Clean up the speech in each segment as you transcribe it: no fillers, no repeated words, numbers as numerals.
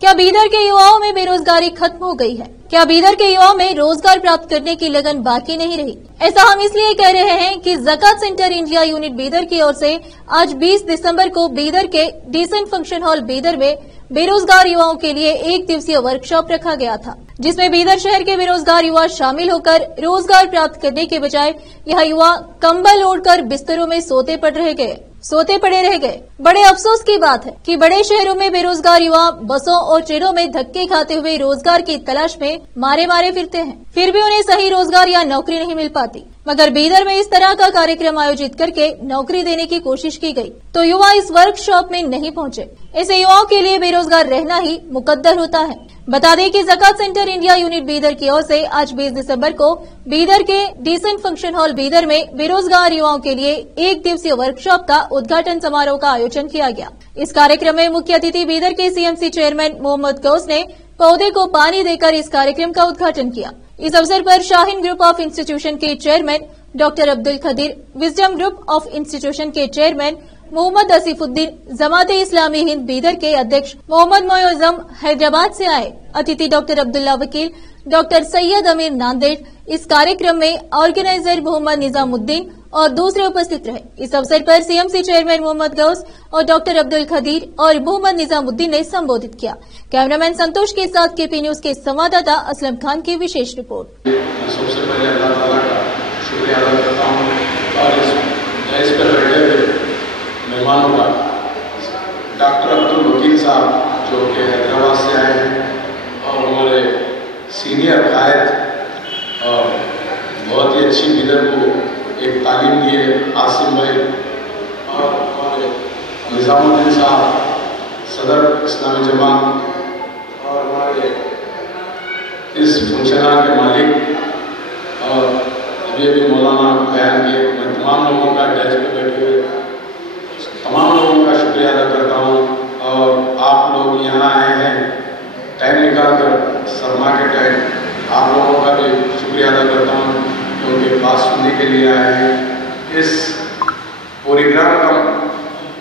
क्या बीदर के युवाओं में बेरोजगारी खत्म हो गई है? क्या बीदर के युवाओं में रोजगार प्राप्त करने की लगन बाकी नहीं रही? ऐसा हम इसलिए कह रहे हैं कि ज़कात सेंटर इंडिया यूनिट बीदर की ओर से आज 20 दिसंबर को बीदर के डिसेंट फंक्शन हॉल बीदर में बेरोजगार युवाओं के लिए एक दिवसीय वर्कशॉप रखा गया था, जिसमें बीदर शहर के बेरोजगार युवा शामिल होकर रोजगार प्राप्त करने के बजाय यह युवा कंबल ओढ़कर बिस्तरों में सोते पड़े रह गए। बड़े अफसोस की बात है कि बड़े शहरों में बेरोजगार युवा बसों और ट्रेनों में धक्के खाते हुए रोजगार की तलाश में मारे फिरते हैं, फिर भी उन्हें सही रोजगार या नौकरी नहीं मिल पाती। मगर बीदर में इस तरह का कार्यक्रम आयोजित करके नौकरी देने की कोशिश की गई तो युवा इस वर्कशॉप में नहीं पहुंचे। ऐसे युवाओं के लिए बेरोजगार रहना ही मुकद्दर होता है। बता दें कि ज़कात सेंटर इंडिया यूनिट बीदर की ओर से आज 20 दिसंबर को बीदर के डिसेंट फंक्शन हॉल बीदर में बेरोजगार युवाओं के लिए एक दिवसीय वर्कशॉप का उद्घाटन समारोह का आयोजन किया गया। इस कार्यक्रम में मुख्य अतिथि बीदर के सीएमसी चेयरमैन मोहम्मद गौस ने पौधे को पानी देकर इस कार्यक्रम का उद्घाटन किया। इस अवसर पर शाहीन ग्रुप ऑफ इंस्टीट्यूशन के chairman doctor Abdul Khadir, wisdom group of institution के चेयरमैन मोहम्मद आसिफुद्दीन, जमाते इस्लामी हिंद बीदर के अध्यक्ष मोहम्मद मोयज़म हैदराबाद से आए अतिथि डॉक्टर अब्दुल्ला वकील, डॉक्टर सैयद अमीर नांदेड़, इस कार्यक्रम में ऑर्गेनाइजर मोहम्मद निजामुद्दीन और दूसरे उपस्थित रहे। इस अवसर पर सीएमसी चेयरमैन मोहम्मद गौस और डॉक्टर अब्दुल खदीर और मोहम्मद निजामुद्दीन ने संबोधित किया। कैमरामैन संतोष के साथ केपी न्यूज के संवाददाता असलम खान की विशेष रिपोर्ट। सबसे पहले अल्लाह ताला का शुक्रिया अदा करता हूँ और इस पर बैठे हुए मेहमानों का, डॉक्टर अब्दुल वकील साहब जो कि हैदराबाद से आए हैं और हमारे सीनियर कायद और बहुत ही अच्छी बीदर को एक तालीम दी है, आसिम भाई और हमारे निजामुद्दीन साहब सदर इस्लामी जमात और हमारे इस फंक्शन हॉल के मालिक और अभी मौलाना बयान किए। मैं तमाम लोगों का डेस्क पे बैठे हुए तमाम लोगों का शुक्रिया अदा करता हूँ और आप लोग यहाँ आए हैं टाइम निकाल कर शर्मा के टाइम, आप लोगों का भी शुक्रिया अदा करता हूँ क्योंकि बात सुनने के लिए आए हैं। इस प्रोग्राम का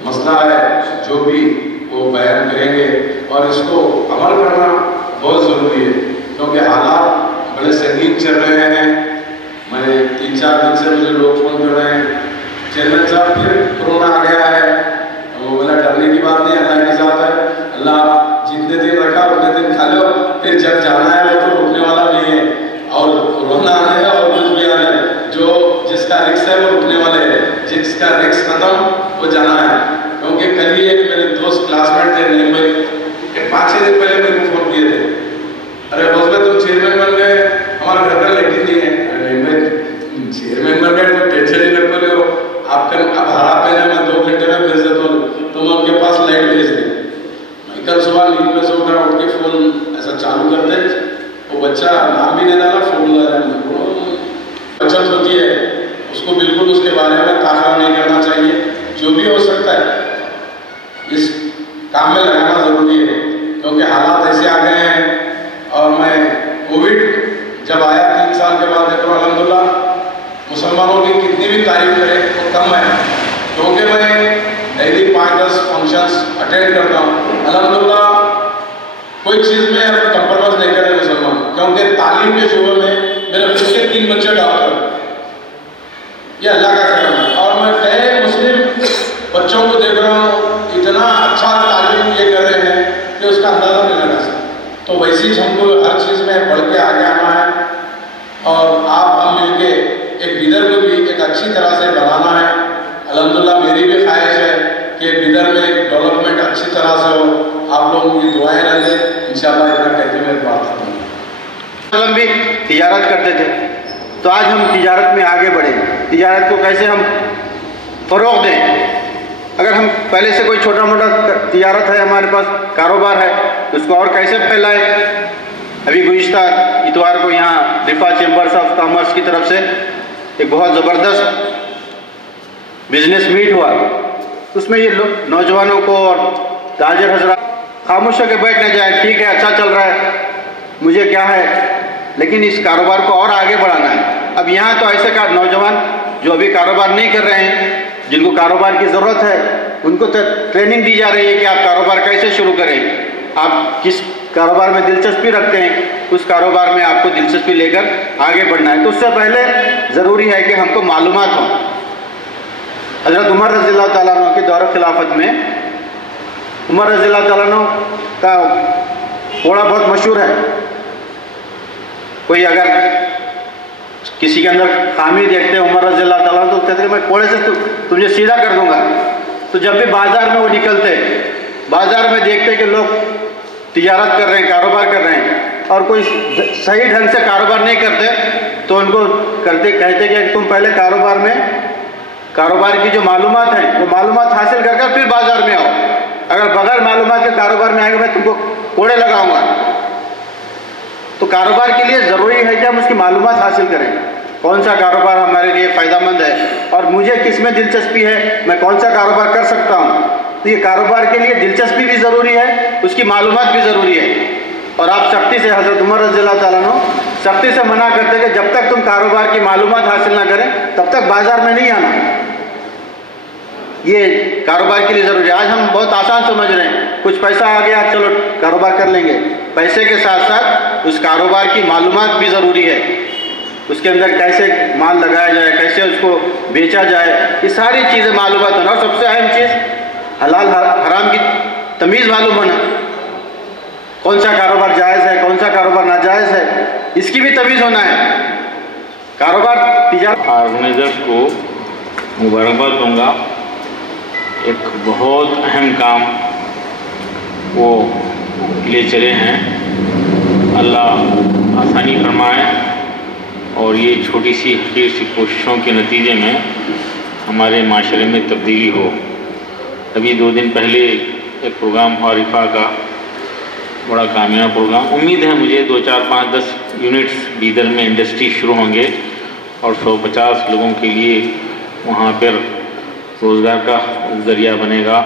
मसला है जो भी वो बयान करेंगे और इसको अमल करना बहुत ज़रूरी है क्योंकि हालात बड़े संगीन चल रहे हैं। मैं 3-4 दिन से मुझे लोग फ़ोन कर रहे हैं, चेयरमैन साहब फिर कोरोना आ गया है। वो बोला डरने की बात नहीं, अल्लाह की जात है, अल्लाह जितने दिन रखा उतने दिन खा लो, फिर जब जाना है वो तो रुकने वाला नहीं है और कोरोना आने है और कुछ भी आने, जो जिसका रिक्स है वो रुकने वाले है, जिसका रिक्स खत्म वो जाना है। क्योंकि कल ही एक मेरे दोस्त क्लासमेट थे मुंबई के 5-6 दिन पहले मेरे को फ़ोन किए थे, अरे बस में तुम चेयरमैन बन गए, हमारा घर का लाइट नहीं है। चेयरमैन बन गए तो टेंशन ही रख रहे हो, आपका अब भाड़ा पे मैं 2 घंटे में भेज देता हूँ, तुम उनके पास लाइट भेज दे। मैं कल सुबह नींद में सो कर उठ के फ़ोन ऐसा चालू करते, वो बच्चा नाम भी नहीं डाला, फ़ोन डाला, बचत होती है उसको बिल्कुल उसके बारे में ताख़िर नहीं करना चाहिए। जो भी हो सकता है इस काम में लगाना ज़रूरी है क्योंकि हालात ऐसे आ गए हैं। और मैं कोविड जब आया 3 साल के बाद देखो अल्हम्दुलिल्लाह मुसलमानों की कितनी भी तारीफ करें तो कम है क्योंकि मैं डेली 5-10 फंक्शंस अटेंड करता हूँ। अल्हम्दुलिल्लाह कोई चीज़ में कंप्रोमाइज़ नहीं करे मुसलमान, क्योंकि तालीम के शोबे में मेरे खुद के 3 बच्चे डॉक्टर, ये अल्लाह का करम है। और मैं कई मुस्लिम बच्चों को देख रहा हूँ इतना अच्छा तालीम ये कर रहे हैं कि उसका अंदाज़ा नहीं लगा सकता। तो वैसे ही हमको हर चीज़ में बढ़ के आगे आना है और आप हम मिल के एक बीदर को भी एक अच्छी तरह से बनाना है। अल्हम्दुलिल्लाह मेरी भी ख्वाहिश है कि बीदर में एक डेवलपमेंट अच्छी तरह से हो, आप लोगों की दुआएं रहें इंशाअल्लाह। इतना कहते हुए बात हम भी तिजारत करते थे तो आज हम तिजारत में आगे बढ़े, तिजारत को कैसे हम फ़रोग़ दें। अगर हम पहले से कोई छोटा मोटा तिजारत है, हमारे पास कारोबार है, तो उसको और कैसे फैलाएं। अभी गुज़िश्ता इतवार को यहाँ रिफा चैम्बर्स ऑफ कॉमर्स की तरफ से एक बहुत ज़बरदस्त बिजनेस मीट हुआ, उसमें ये लोग नौजवानों को और ताजर हजरात खामोश होकर बैठ न जाए, ठीक है अच्छा चल रहा है, मुझे क्या है, लेकिन इस कारोबार को और आगे बढ़ाना है। अब यहाँ तो ऐसे का नौजवान जो अभी कारोबार नहीं कर रहे हैं, जिनको कारोबार की ज़रूरत है, उनको तो ट्रेनिंग दी जा रही है कि आप कारोबार कैसे शुरू करें। आप किस कारोबार में दिलचस्पी रखते हैं, उस कारोबार में आपको दिलचस्पी लेकर आगे बढ़ना है। तो उससे पहले ज़रूरी है कि हमको मालूमात हो। हज़रत उमर रज़ियल्लाहु ताला अन्हु के दौर खिलाफत में उमर रज़ियल्लाहु ताला अन्हु का कोड़ा बहुत मशहूर है। कोई अगर किसी के अंदर खामी देखते हैं उमर रज़ियल्लाहु ताला अन्हु, तो कहते हैं मैं कोड़े से तुझे सीधा कर दूंगा। तो जब भी बाज़ार में वो निकलते, बाज़ार में देखते कि लोग तिजारत कर रहे हैं, कारोबार कर रहे हैं, और कोई सही ढंग से कारोबार नहीं करते, तो उनको कहते कि तुम पहले कारोबार की जो मालूमात हैं वो मालूमात हासिल कर फिर बाज़ार में आओ। अगर बगैर मालूमात के कारोबार में आएगा मैं तुमको कोड़े लगाऊंगा। तो कारोबार के लिए ज़रूरी है कि हम उसकी मालूमात हासिल करें, कौन सा कारोबार हमारे लिए फ़ायदेमंद है और मुझे किस में दिलचस्पी है, मैं कौन सा कारोबार कर सकता हूँ। तो ये कारोबार के लिए दिलचस्पी भी ज़रूरी है, उसकी मालूमात भी ज़रूरी है। और आप सख्ती से, हज़रत उमर रज़ियल्लाहु ताला अन्हु सख्ती से मना करते कि जब तक तुम कारोबार की मालूमात हासिल ना करें तब तक बाज़ार में नहीं आना। ये कारोबार के लिए ज़रूरी है। आज हम बहुत आसान समझ रहे हैं, कुछ पैसा आ गया चलो कारोबार कर लेंगे। पैसे के साथ साथ उस कारोबार की मालूमात भी ज़रूरी है, उसके अंदर कैसे माल लगाया जाए, कैसे उसको बेचा जाए, ये सारी चीज़ें मालूमात होना। और सबसे अहम चीज़ हलाल हराम की तमीज़ मालूम होना, कौन सा कारोबार जायज़ है, कौन सा कारोबार नाजायज़ है, इसकी भी तमीज़ होना है। कारोबार तिजारत ऑर्गेनाइजर्स को मुबारकबाद दूंगा। एक बहुत अहम काम वो ले चले हैं, अल्लाह आसानी फरमाए और ये छोटी सी हकीर सी कोशिशों के नतीजे में हमारे माशरे में तब्दीली हो। अभी 2 दिन पहले एक प्रोग्राम हुआ रिफा का, बड़ा कामयाब प्रोग्राम। उम्मीद है मुझे 2, 4, 5, 10 यूनिट्स बीदर में इंडस्ट्री शुरू होंगे और 150 लोगों के लिए वहाँ पर रोज़गार का ज़रिया बनेगा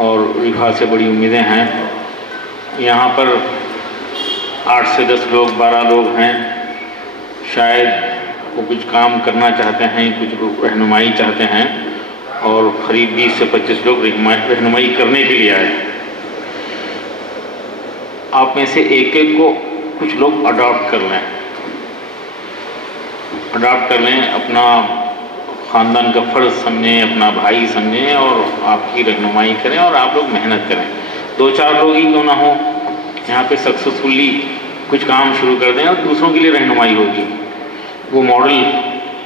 और रिफा से बड़ी उम्मीदें हैं। यहाँ पर 8 से 10 लोग, 12 लोग हैं, शायद वो कुछ काम करना चाहते हैं, कुछ रहनुमाई चाहते हैं और करीब 20 से 25 लोग रहनुमाई करने के लिए आए। आप में से एक को कुछ लोग अडॉप्ट कर लें, अपना ख़ानदान का फ़र्ज़ समझें, अपना भाई समझें और आपकी रहनुमाई करें और आप लोग मेहनत करें। 2-4 लोग ही क्यों ना हो, यहाँ पे सक्सेसफुली कुछ काम शुरू कर दें और दूसरों के लिए रहनुमाई होगी। वो मॉडल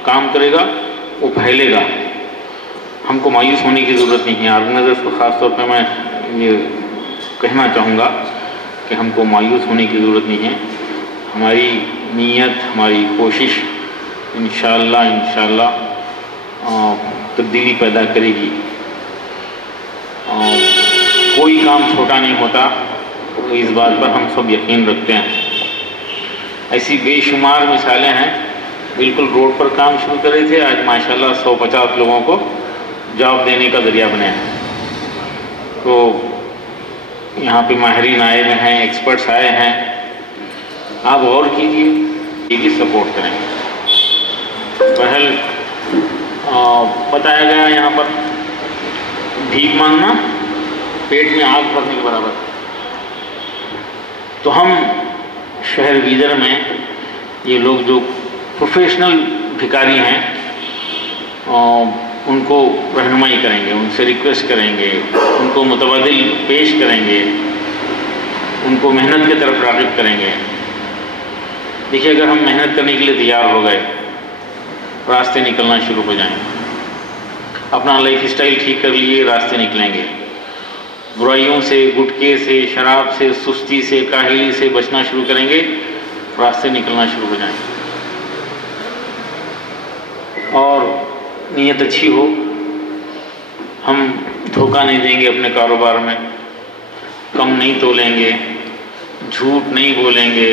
काम करेगा, वो फैलेगा। हमको मायूस होने की ज़रूरत नहीं है। ऑर्गेनाइजर्स को ख़ास तौर पे मैं ये कहना चाहूँगा कि हमको मायूस होने की ज़रूरत नहीं है। हमारी नीयत, हमारी कोशिश इंशाअल्लाह तब्दीली पैदा करेगी। कोई काम छोटा नहीं होता, तो इस बात पर हम सब यकीन रखते हैं। ऐसी बेशुमार मिसालें हैं। बिल्कुल रोड पर काम शुरू कर रहे थे, आज माशाल्लाह 150 लोगों को जॉब देने का ज़रिया बने हैं। तो यहाँ पे माहिरीन आए हुए हैं, एक्सपर्ट्स आए हैं। आप गौर कीजिए, ये सपोर्ट करेंगे। पहल बताया गया यहाँ पर भीख मांगना पेट में आग भरने के बराबर। तो हम शहर बीदर में ये लोग जो प्रोफेशनल भिखारी हैं उनको रहनुमाई करेंगे, उनसे रिक्वेस्ट करेंगे, उनको मुतबादिल पेश करेंगे, उनको मेहनत की तरफ राग़िब करेंगे। देखिए, अगर हम मेहनत करने के लिए तैयार हो गए, रास्ते निकलना शुरू हो जाएंगे, अपना लाइफ स्टाइल ठीक कर लिए, रास्ते निकलेंगे। बुराइयों से, गुटखे से, शराब से, सुस्ती से, काहिली से बचना शुरू करेंगे, रास्ते निकलना शुरू हो जाएंगे। और नीयत अच्छी हो, हम धोखा नहीं देंगे अपने कारोबार में, कम नहीं तोलेंगे, झूठ नहीं बोलेंगे,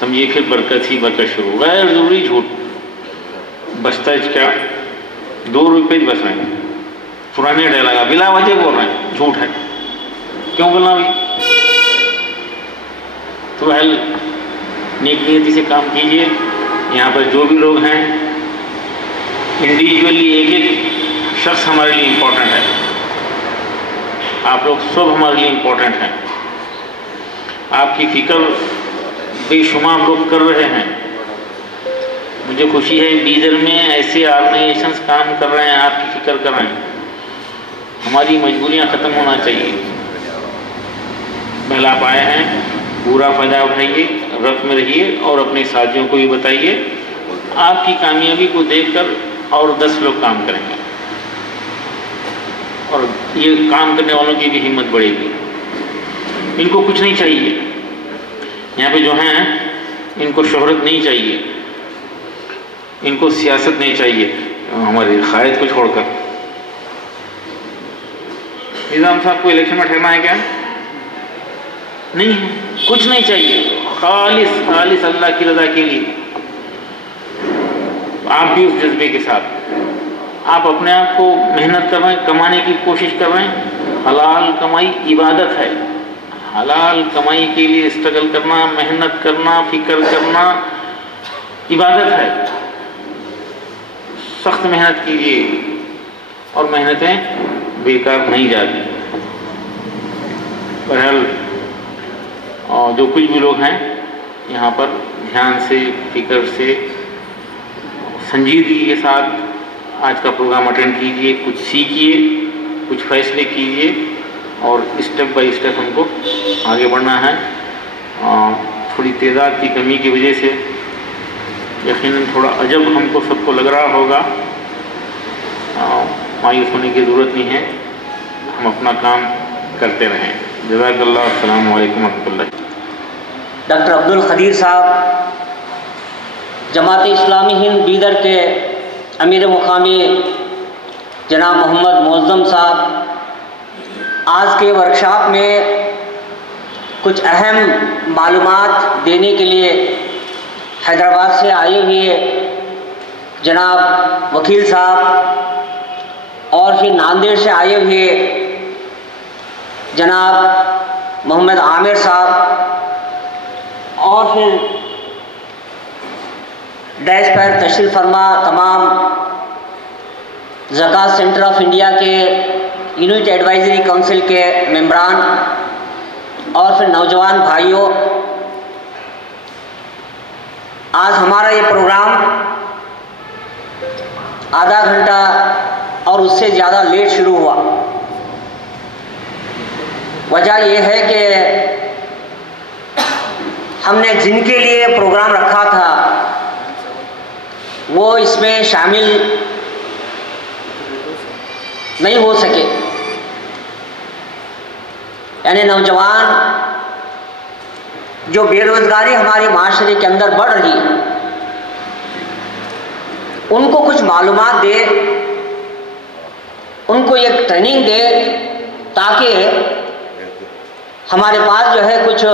समझिए फिर बरकत ही बरकत शुरू होगा। गैर ज़रूरी झूठ बचता है क्या, 2 रुपये बच रहे हैं, पुराने डायलॉग बिला वजह बोल रहे हैं, झूठ है, क्यों बोलना भाई। तो हेल नेक नियति से काम कीजिए। यहाँ पर जो भी लोग हैं, इंडिविजुअली एक शख्स हमारे लिए इम्पोर्टेंट है। आप लोग सब हमारे लिए इम्पोर्टेंट हैं। आपकी फिक्र बेशुमार लोग कर रहे हैं। मुझे खुशी है बीदर में ऐसे ऑर्गेनाइजेशंस काम कर रहे हैं, आपकी फिक्र कर रहे हैं। हमारी मजबूरियां ख़त्म होना चाहिए। पहले आप आए हैं, पूरा फ़ायदा उठाइए, रफ़ में रहिए और अपने साथियों को भी बताइए। आपकी कामयाबी को देखकर और 10 लोग काम करेंगे और ये काम करने वालों की भी हिम्मत बढ़ेगी। इनको कुछ नहीं चाहिए, यहाँ पे जो हैं इनको शोहरत नहीं चाहिए, इनको सियासत नहीं चाहिए, हमारे क़ायद को छोड़कर। निज़ाम साहब को इलेक्शन में ठहरना है क्या? नहीं है, कुछ नहीं चाहिए, खालिस अल्लाह की रज़ा के लिए। आप भी उस जज्बे के साथ आप अपने आप को मेहनत कर रहे हैं, कमाने की कोशिश कर रहे हैं। हलाल कमाई इबादत है। हलाल कमाई के लिए स्ट्रगल करना, मेहनत करना, फिक्र करना इबादत है। सख्त मेहनत कीजिए और मेहनतें बेकार नहीं जाती। बहरहाल जो कुछ भी लोग हैं यहाँ पर ध्यान से, फिक्र से, संजीदगी के साथ आज का प्रोग्राम अटेंड कीजिए, कुछ सीखिए, कुछ फैसले कीजिए और स्टेप बाय स्टेप हमको आगे बढ़ना है। थोड़ी तादाद की कमी की वजह से यकीनन थोड़ा अजब हमको सबको लग रहा होगा। मायूस होने की ज़रूरत नहीं है, हम अपना काम करते रहें। जज़ाकल्लाह। अस्सलामु अलैकुम रहमतुल्लाह। डॉक्टर अब्दुल क़दीर साहब, जमात इस्लामी हिंद बीदर के अमीर मुकामी जनाब मोहम्मद मुअज़्ज़म साहब, आज के वर्कशॉप में कुछ अहम मालूमात देने के लिए हैदराबाद से आए हुए जनाब वकील साहब और फिर नांदेड़ से आए हुए जनाब मोहम्मद आमिर साहब और फिर डैश पर तशरीफ़ फरमा तमाम ज़कात सेंटर ऑफ इंडिया के यूनिट एडवाइजरी काउंसिल के मेंबरान और फिर नौजवान भाइयों, आज हमारा ये प्रोग्राम आधा घंटा और उससे ज़्यादा लेट शुरू हुआ। वजह यह है कि हमने जिनके लिए प्रोग्राम रखा था वो इसमें शामिल नहीं हो सके, यानी नौजवान जो बेरोजगारी हमारे माशरे के अंदर बढ़ रही है उनको कुछ मालूमात दे, उनको एक ट्रेनिंग दे ताकि हमारे पास जो है कुछ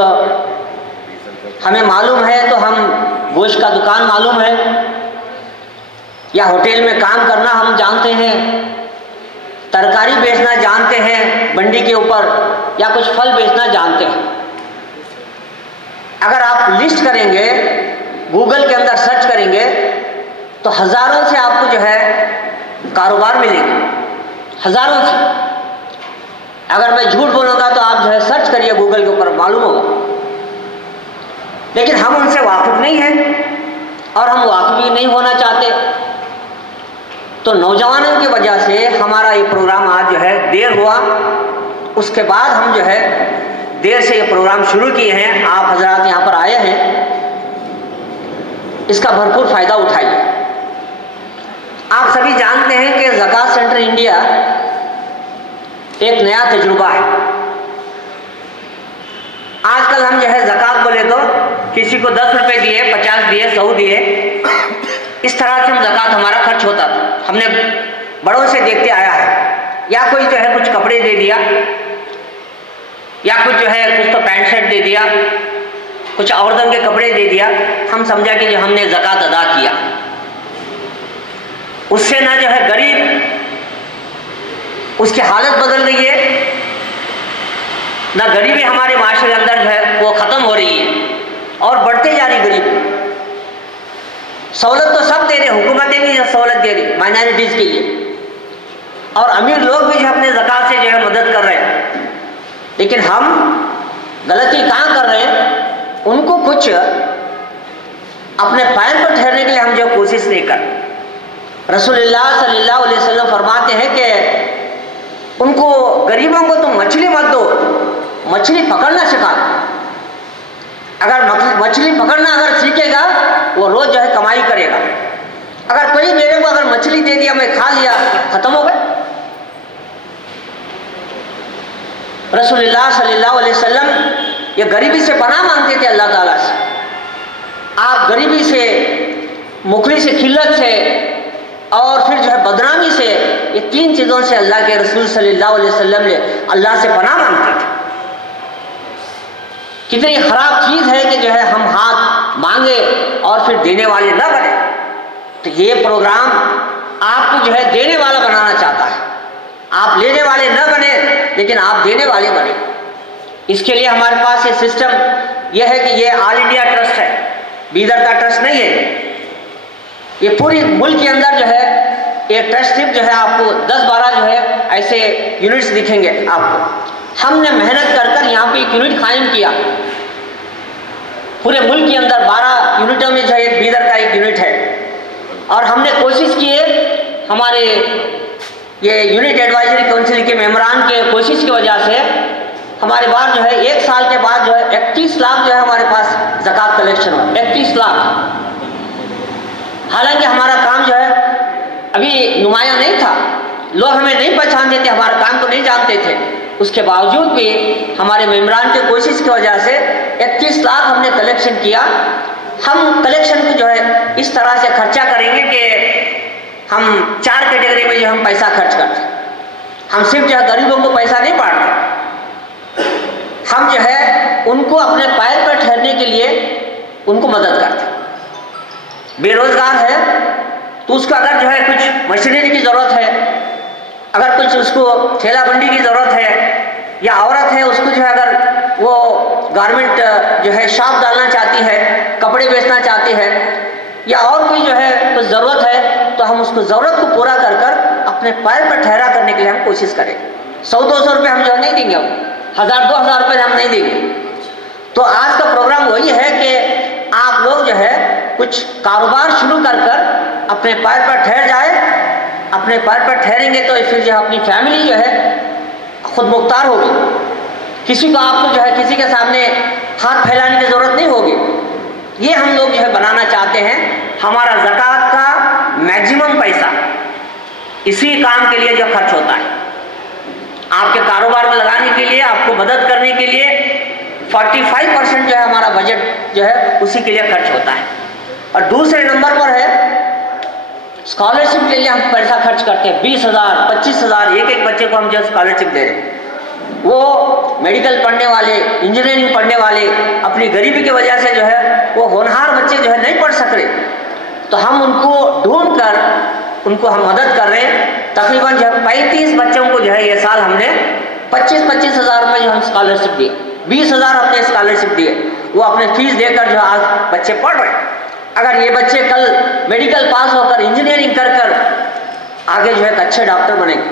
हमें मालूम है तो हम गोश्त का दुकान मालूम है या होटल में काम करना हम जानते हैं, तरकारी बेचना जानते हैं मंडी के ऊपर या कुछ फल बेचना जानते हैं। अगर आप लिस्ट करेंगे, गूगल के अंदर सर्च करेंगे तो हज़ारों से आपको जो है कारोबार मिलेंगे, हज़ारों से। अगर मैं झूठ बोलूँगा तो आप जो है सर्च करिए गूगल के ऊपर, मालूम होगा। लेकिन हम उनसे वाकिफ़ नहीं हैं और हम वाकिफ़ भी नहीं होना चाहते। तो नौजवानों की वजह से हमारा ये प्रोग्राम आज जो है देर हुआ, उसके बाद हम जो है देर से ये प्रोग्राम शुरू किए हैं। आप हजरात यहाँ पर आए हैं, इसका भरपूर फ़ायदा उठाइए। आप सभी जानते हैं कि ज़कात सेंटर इंडिया एक नया तजुर्बा है। आजकल हम जो है ज़कात बोले तो किसी को 10 रुपये दिए, 50 दिए, 100 दिए, इस तरह से हम ज़कात हमारा खर्च होता था। हमने बड़ों से देखते आया है। या कोई जो है कुछ कपड़े दे दिया या कुछ जो है कुछ तो पैंट शर्ट दे दिया, कुछ औरतों के कपड़े दे दिया, हम समझा कि जो हमने ज़कात अदा किया। उससे ना जो है गरीब उसकी हालत बदल रही है, ना गरीबी हमारे माशरे के अंदर जो है वो ख़त्म हो रही है और बढ़ते जा रही गरीबी। सहूलत तो सब दे रहे, हुकूमतें भी सहूलत दे रही माइनॉरिटीज़ के लिए, और अमीर लोग भी जो अपने ज़कात से जो है मदद कर रहे हैं। लेकिन हम गलती कहाँ कर रहे हैं, उनको कुछ अपने पैर पर ठहरने के लिए हम जो कोशिश नहीं कर। रसूलुल्लाह सल्लल्लाहु अलैहि वसल्लम फरमाते हैं कि उनको, गरीबों को तुम मछली मत दो, मछली पकड़ना सिखा। अगर मछली पकड़ना अगर सीखेगा वो रोज जो है कमाई करेगा। अगर कोई मेरे को अगर मछली दे दिया, मैं खा लिया, खत्म हो गए। रसूलुल्लाह सल्लल्लाहु अलैहि वसल्लम ये गरीबी से पनाह मांगते थे अल्लाह ताला से। आप गरीबी से, मुखरी से, किल्लत से और फिर जो है बदनामी से, ये तीन चीजों से अल्लाह के रसूल सल्लल्लाहु अलैहि वसल्लम ने अल्लाह से पनाह मांगते थे। कितनी खराब चीज है कि जो है हम हाथ मांगे और फिर देने वाले न बने। तो ये प्रोग्राम आपको जो है देने वाला बनाना चाहता है। आप लेने वाले न बने, लेकिन आप देने वाले बने। इसके लिए हमारे पास ये सिस्टम यह है कि ये ऑल इंडिया ट्रस्ट है, बीदर का ट्रस्ट नहीं है। ये पूरी मुल्क के अंदर जो है ये ट्रस्टशिप जो है आपको 10-12 जो है ऐसे यूनिट्स दिखेंगे आपको। हमने मेहनत कर यहाँ पे एक यूनिट कायम किया। पूरे मुल्क के अंदर 12 यूनिटों में जो एक बीदर का एक यूनिट है। और हमने कोशिश की है, हमारे ये यूनिट एडवाइजरी काउंसिल के मेंबरान के कोशिश की वजह से हमारे बार जो है 1 साल के बाद जो है 31 लाख जो है हमारे पास ज़कात कलेक्शन हुआ। 31 लाख। हालांकि हमारा काम जो है अभी नुमाया नहीं था, लोग हमें नहीं पहचानते थे, हमारा काम को नहीं जानते थे। उसके बावजूद भी हमारे मेंबरान की कोशिश की वजह से 31 लाख हमने कलेक्शन किया। हम कलेक्शन को जो है इस तरह से खर्चा करेंगे कि हम 4 कैटेगरी में जो हम पैसा खर्च करते। हम सिर्फ जो है गरीबों को पैसा नहीं बांटते, हम जो है उनको अपने पैर पर ठहरने के लिए उनको मदद करते। बेरोजगार है तो उसको अगर जो है कुछ मशीनरी की ज़रूरत है, अगर कुछ उसको ठेला बंडी की ज़रूरत है, या औरत है उसको जो है अगर वो गारमेंट जो है शॉप डालना चाहती है, कपड़े बेचना चाहती है, या और कोई जो है कुछ ज़रूरत है, तो हम उसको ज़रूरत को पूरा कर कर अपने पैर पर ठहरा करने के लिए हम कोशिश करें। 100-200 रुपये हम जो नहीं देंगे, हम 1000-2000 रुपये हम नहीं देंगे। तो आज का प्रोग्राम वही है कि आप लोग जो है कुछ कारोबार शुरू कर कर अपने पैर पर ठहर जाए। अपने पैर पर ठहरेंगे तो फिर जो अपनी फैमिली जो है खुद मुख्तार होगी। किसी को आपको जो है किसी के सामने हाथ फैलाने की ज़रूरत नहीं होगी। ये हम लोग जो है बनाना चाहते हैं। हमारा ज़कात का मैक्सिमम पैसा इसी काम के लिए जो खर्च होता है, आपके कारोबार में लगाने के लिए, आपको मदद करने के लिए 45% जो है हमारा बजट जो है उसी के लिए खर्च होता है। और दूसरे नंबर पर है स्कॉलरशिप के लिए हम पैसा खर्च करते हैं। 20,000, 25,000 एक बच्चे को हम जो स्कॉलरशिप दे रहे हैं। वो मेडिकल पढ़ने वाले, इंजीनियरिंग पढ़ने वाले, अपनी गरीबी की वजह से जो है वो होनहार बच्चे जो है नहीं पढ़ सक रहे, तो हम उनको ढूंढ कर उनको हम मदद कर रहे हैं। तकरीबन जो है 35 बच्चों को जो है ये साल हमने 25-25 हज़ार रुपये जो हम स्कॉलरशिप दिए, 20,000 हमने स्कॉलरशिप दिए। वो अपने फीस देकर जो आज बच्चे पढ़ रहे हैं। अगर ये बच्चे कल मेडिकल पास होकर इंजीनियरिंग कर कर आगे जो है एक अच्छे डॉक्टर बनेंगे,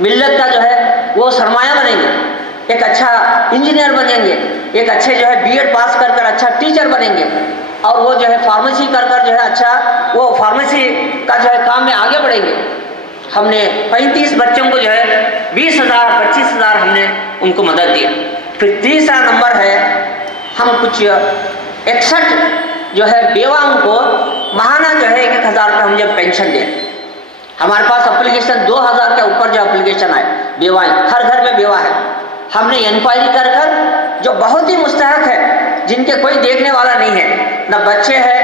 मिल्लत का जो है वो सरमाया बनेंगे, एक अच्छा इंजीनियर बनेंगे, एक अच्छे जो है बीएड पास कर कर अच्छा टीचर बनेंगे, और वो जो है फार्मेसी कर कर जो है अच्छा वो फार्मेसी का जो है काम में आगे बढ़ेंगे। हमने 35 बच्चों को जो है 20,000, 25,000 हमने उनको मदद दी। फिर तीसरा नंबर है हम कुछ 61 जो है बेवाओं को महाना जो है 1,000 रुपये हम जब पेंशन दें। हमारे पास एप्लीकेशन 2,000 के ऊपर जो एप्लीकेशन आए, बेवाएँ हर घर में बेवा है। हमने इंक्वायरी कर कर जो बहुत ही मुस्तहक है, जिनके कोई देखने वाला नहीं है, न बच्चे हैं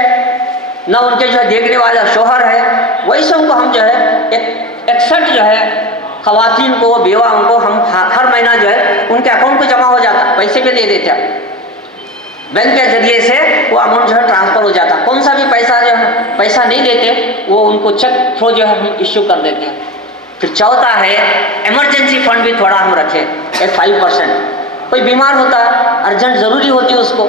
न उनके जो है देखने वाला शोहर है, वही सब को हम जो है 61 जो है खवातीन को, बेवाओं को हम हर महीना जो है उनके अकाउंट को जमा हो जाता, पैसे भी दे देते हैं, बैंक के जरिए से वो अमाउंट जो है ट्रांसफर हो जाता। कौन सा भी पैसा जो है पैसा नहीं देते, वो उनको चेक थ्रू जो है हम इश्यू कर देते हैं। फिर चौथा है इमरजेंसी फंड भी थोड़ा हम रखें, एक 5%। कोई बीमार होता, अर्जेंट ज़रूरी होती है उसको,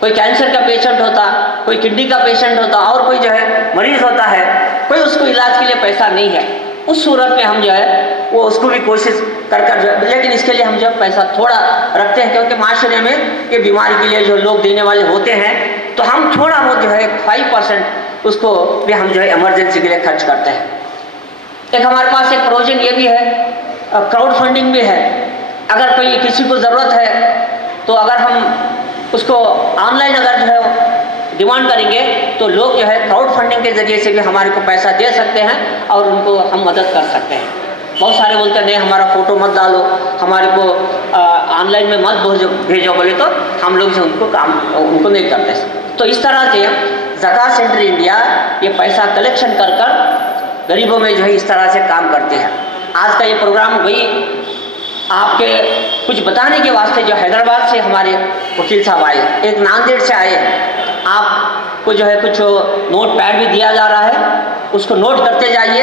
कोई कैंसर का पेशेंट होता, कोई किडनी का पेशेंट होता, और कोई जो है मरीज़ होता है, कोई उसको इलाज के लिए पैसा नहीं है, उस सूरत में हम जो है वो उसको भी कोशिश कर जो है, लेकिन इसके लिए हम जो पैसा थोड़ा रखते हैं, क्योंकि माशरे में ये बीमारी के लिए जो लोग देने वाले होते हैं, तो हम थोड़ा बहुत जो है 5% उसको भी हम जो है इमरजेंसी के लिए खर्च करते हैं। एक हमारे पास एक प्रोविजन ये भी है, क्राउड फंडिंग भी है। अगर कोई किसी को ज़रूरत है तो अगर हम उसको ऑनलाइन अगर जो है डिमांड करेंगे तो लोग जो है क्राउड फंडिंग के ज़रिए से भी हमारे को पैसा दे सकते हैं और उनको हम मदद कर सकते हैं। बहुत सारे बोलते हैं नहीं हमारा फ़ोटो मत डालो, हमारे को ऑनलाइन में मत भेजो बोले तो हम लोग से उनको नहीं करते। तो इस तरह से ज़कात सेंटर इंडिया ये पैसा कलेक्शन कर गरीबों में जो है इस तरह से काम करते हैं। आज का ये प्रोग्राम वही आपके कुछ बताने के वास्ते जो हैदराबाद से हमारे वकील साहब आए, एक नांदेड़ से आए हैं। आपको जो है कुछ नोट पैड भी दिया जा रहा है, उसको नोट करते जाइए।